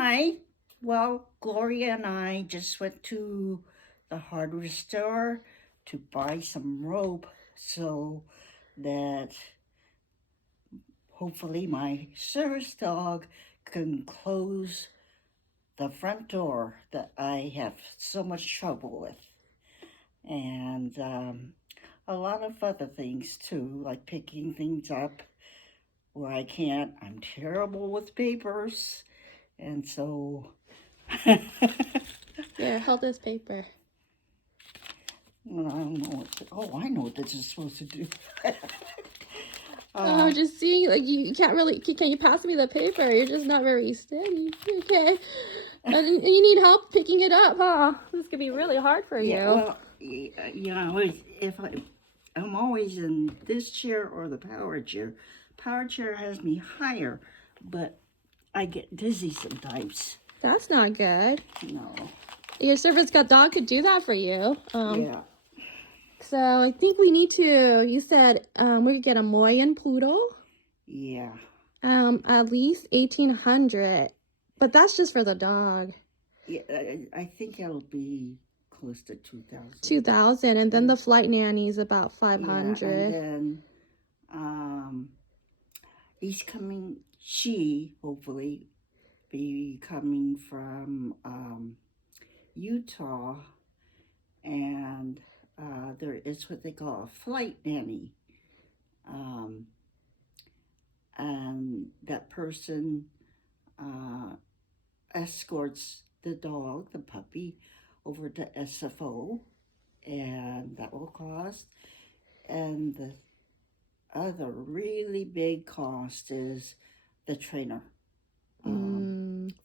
Hi. Well, Gloria and I just went to the hardware store to buy some rope so that hopefully my service dog can close the front door that I have so much trouble with. And a lot of other things too, like picking things up where I can't. I'm terrible with papers. And so Here, hold this paper. well, I don't know what. I know what this is supposed to do. I'm just seeing, like, you can't really, can you pass me the paper? You're just not very steady. Okay. And you need help picking it up, huh? This could be really hard for you. Well, if I'm always in this chair or the power chair. Power chair has me higher, but I get dizzy sometimes. That's not good. No. Your service dog could do that for you. Yeah. So I think we need to, you said we could get a Moyen poodle. Yeah. At least 1,800. But that's just for the dog. Yeah, I think it'll be close to 2,000. 2,000, and then the flight nanny's about 500. Yeah, and then she hopefully be coming from Utah, and there is what they call a flight nanny. And that person escorts the dog, the puppy, over to SFO, and that will cost. And the other really big cost is the trainer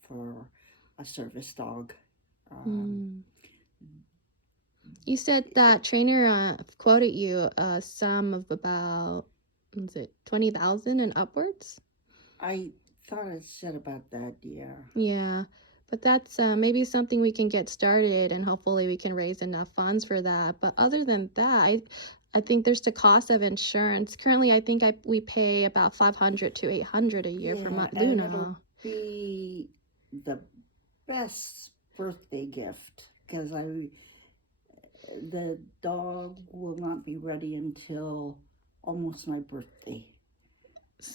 for a service dog. You said that trainer quoted you a sum of about, was it 20,000 and upwards? I thought it said about that, yeah. Yeah, but that's maybe something we can get started, and hopefully we can raise enough funds for that. But other than that, I think there's the cost of insurance. Currently, I think we pay about 500 to 800 a year for And Luna. it'll be the best birthday gift because the dog will not be ready until almost my birthday.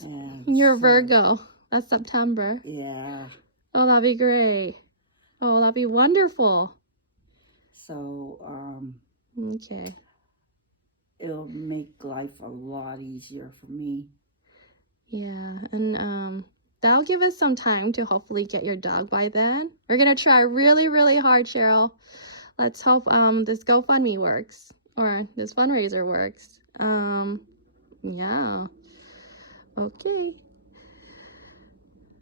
And You're Virgo. That's September. Yeah. Oh, that'd be great. Oh, that'd be wonderful. So, okay. It'll make life a lot easier for me. Yeah, and that'll give us some time to hopefully get your dog by then. We're gonna try really, really hard, Cheryl. Let's hope this GoFundMe works, or this fundraiser works. Yeah. Okay.